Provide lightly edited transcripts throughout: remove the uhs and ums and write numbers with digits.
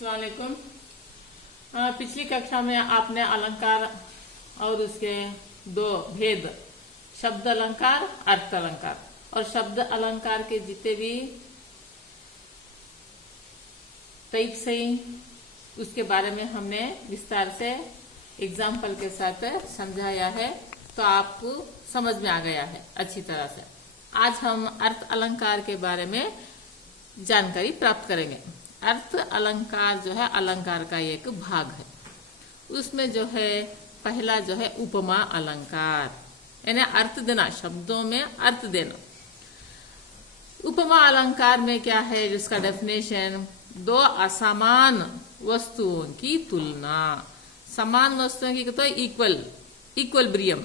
अस्सलाम वालेकुम। पिछली कक्षा में आपने अलंकार और उसके दो भेद, शब्द अलंकार, अर्थ अलंकार, और शब्द अलंकार के जितने भी टाइप से उसके बारे में हमने विस्तार से एग्जाम्पल के साथ समझाया है, तो आपको समझ में आ गया है अच्छी तरह से। आज हम अर्थ अलंकार के बारे में जानकारी प्राप्त करेंगे। अर्थ अलंकार जो है अलंकार का एक भाग है। उसमें जो है पहला जो है उपमा अलंकार, यानी अर्थ देना, शब्दों में अर्थ देना। उपमा अलंकार में क्या है, जिसका डेफिनेशन, दो असमान वस्तुओं की तुलना। समान वस्तुओं की तो इक्वलब्रियम,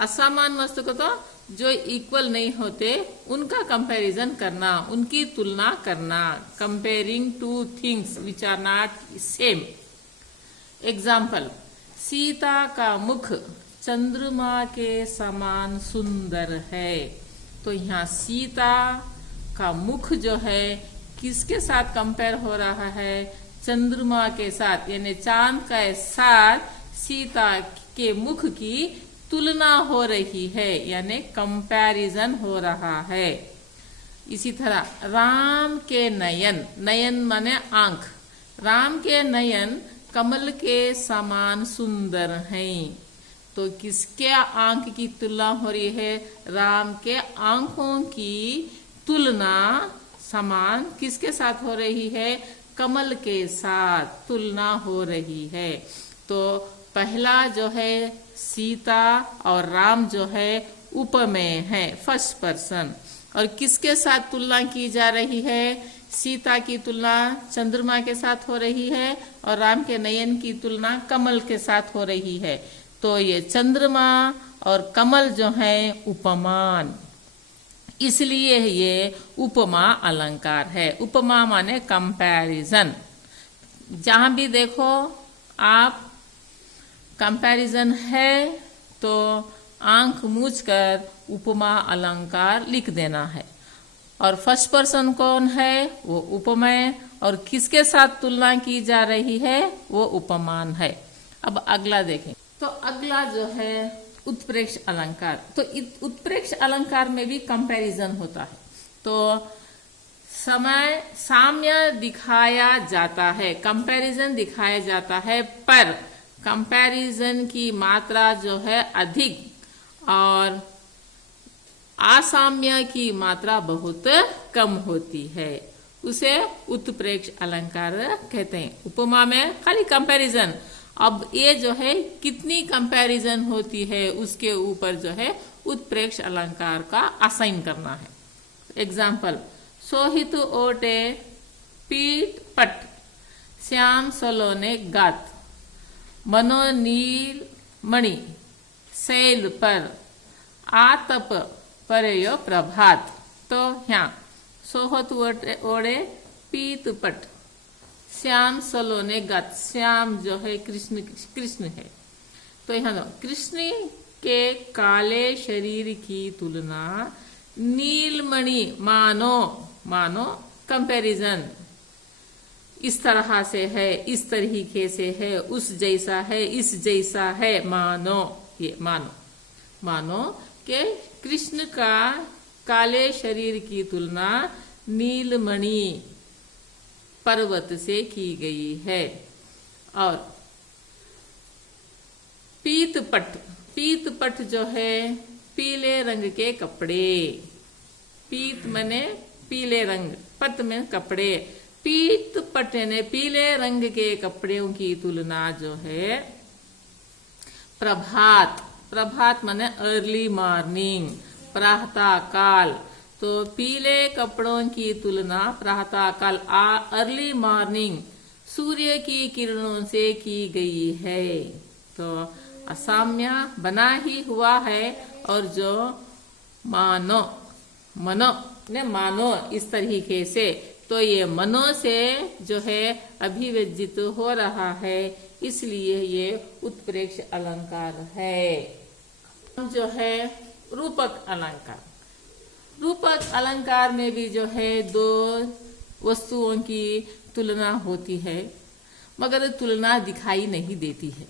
असमान वस्तु को तो जो इक्वल नहीं होते उनका कंपैरिजन करना, उनकी तुलना करना। Comparing two things which are not same. Example, Sita का मुख चंद्रमा के समान सुंदर है। तो यहाँ सीता का मुख जो है किसके साथ कंपेयर हो रहा है? चंद्रमा के साथ, यानी चांद के साथ सीता के मुख की तुलना हो रही है, यानी कंपैरिजन हो रहा है। इसी तरह राम के नयन, नयन माने आंख, राम के नयन कमल के समान सुंदर हैं। तो किसके आंख की तुलना हो रही है? राम के आंखों की तुलना समान किसके साथ हो रही है? कमल के साथ तुलना हो रही है। तो पहला जो है सीता और राम जो है उपमेय है, फर्स्ट पर्सन। और किसके साथ तुलना की जा रही है? सीता की तुलना चंद्रमा के साथ हो रही है और राम के नयन की तुलना कमल के साथ हो रही है। तो ये चंद्रमा और कमल जो है उपमान, इसलिए ये उपमा अलंकार है। उपमा माने कंपैरिजन। जहां भी देखो आप कंपैरिजन है तो आंख मूंझ कर उपमा अलंकार लिख देना है। और फर्स्ट पर्सन कौन है? वो उपमेय, और किसके साथ तुलना की जा रही है? वो उपमान है। अब अगला देखें, तो अगला जो है उत्प्रेक्ष अलंकार। तो उत्प्रेक्ष अलंकार में भी कंपैरिजन होता है। तो समय साम्य दिखाया जाता है, कंपैरिजन दिखाया जाता है, पर कंपैरिजन की मात्रा जो है अधिक और असाम्य की मात्रा बहुत कम होती है। उसे उत्प्रेक्ष अलंकार कहते हैं। उपमा में खाली कंपैरिजन, अब ये जो है कितनी कंपैरिजन होती है उसके ऊपर जो है उत्प्रेक्ष अलंकार का असाइन करना है। एग्जाम्पल, सोहित ओटे पीठ पट, श्याम सलोने गात, मनोनील मणि सैल पर, आतप परयो प्रभात। तो यहाँ सोहत ओढ़े पीत पट, श्याम सलोने गात, श्याम जो है कृष्ण है। तो यहाँ कृष्ण के काले शरीर की तुलना नीलमणि, मानो कंपैरिजन, इस तरह से है, इस तरीके से है, उस जैसा है, इस जैसा है, मानो के कृष्ण का काले शरीर की तुलना नीलमणि पर्वत से की गई है। और पीतपट जो है पीले रंग के कपड़े, पीत मने पीले रंग, पट में कपड़े, पीतपट ने पीले रंग के कपड़ों की तुलना जो है प्रभात माने अर्ली मॉर्निंग, प्रातः काल। तो पीले कपड़ों की तुलना प्रातः काल, अर्ली मॉर्निंग, सूर्य की किरणों से की गई है। तो असाम्य बना ही हुआ है, और जो मानो इस तरीके से, तो ये मनो से जो है अभिव्यंजित हो रहा है, इसलिए ये उत्प्रेक्ष अलंकार है। जो है रूपक अलंकार, रूपक अलंकार में भी जो है दो वस्तुओं की तुलना होती है। मगर तुलना दिखाई नहीं देती है,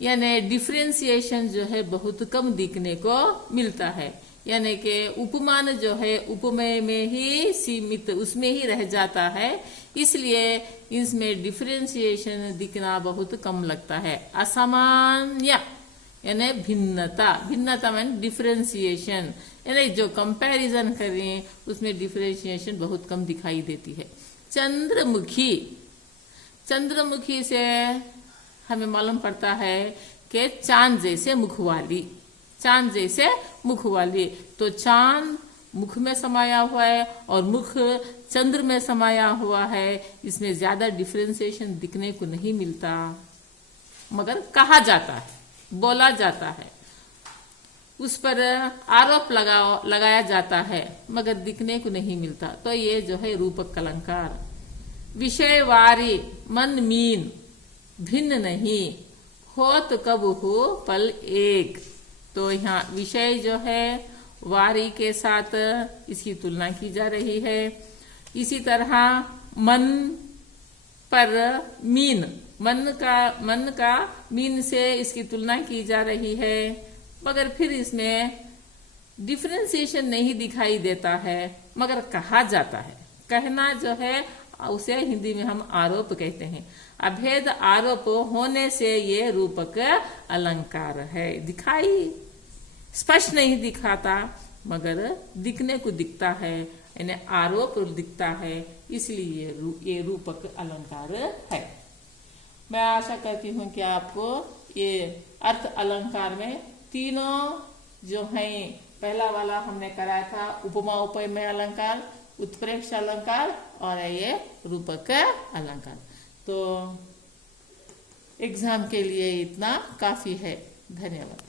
यानी डिफरेंशिएशन जो है बहुत कम दिखने को मिलता है। यानी कि उपमान जो है उपमेय में ही सीमित उसमें ही रह जाता है, इसलिए इसमें डिफरेंशिएशन दिखना बहुत कम लगता है। असामान्य यानी भिन्नता, भिन्नता मीन डिफरेंशिएशन, यानी जो कंपैरिजन करें उसमें डिफरेंशिएशन बहुत कम दिखाई देती है। चंद्रमुखी, चंद्रमुखी से हमें मालूम पड़ता है कि चांद जैसे मुख वाली, चांद जैसे मुख वाली, तो चांद मुख में समाया हुआ है और मुख चंद्र में समाया हुआ है, इसमें ज्यादा डिफरेंशिएशन दिखने को नहीं मिलता, मगर कहा जाता है, बोला जाता है, उस पर आरोप लगाया जाता है, मगर दिखने को नहीं मिलता। तो ये जो है रूपक अलंकार। विषयवारी मन मीन भिन्न नहीं, होत कब हो पल एक। तो यहाँ विषय जो है वारी के साथ इसकी तुलना की जा रही है। इसी तरह मन पर मीन, मन का मीन से इसकी तुलना की जा रही है, मगर फिर इसमें डिफरेंशिएशन नहीं दिखाई देता है, मगर कहा जाता है। कहना जो है उसे हिंदी में हम आरोप कहते हैं। अभेद आरोप होने से ये रूपक अलंकार है। दिखाई स्पष्ट नहीं दिखाता, मगर दिखने को दिखता है, यानी आरोप दिखता है, इसलिए ये रूपक अलंकार है। मैं आशा करती हूँ कि आपको ये अर्थ अलंकार में तीनों जो है, पहला वाला हमने कराया था उपमा उपमेय अलंकार, उत्प्रेक्ष अलंकार और ये रूपक अलंकार। तो एग्जाम के लिए इतना काफी है। धन्यवाद।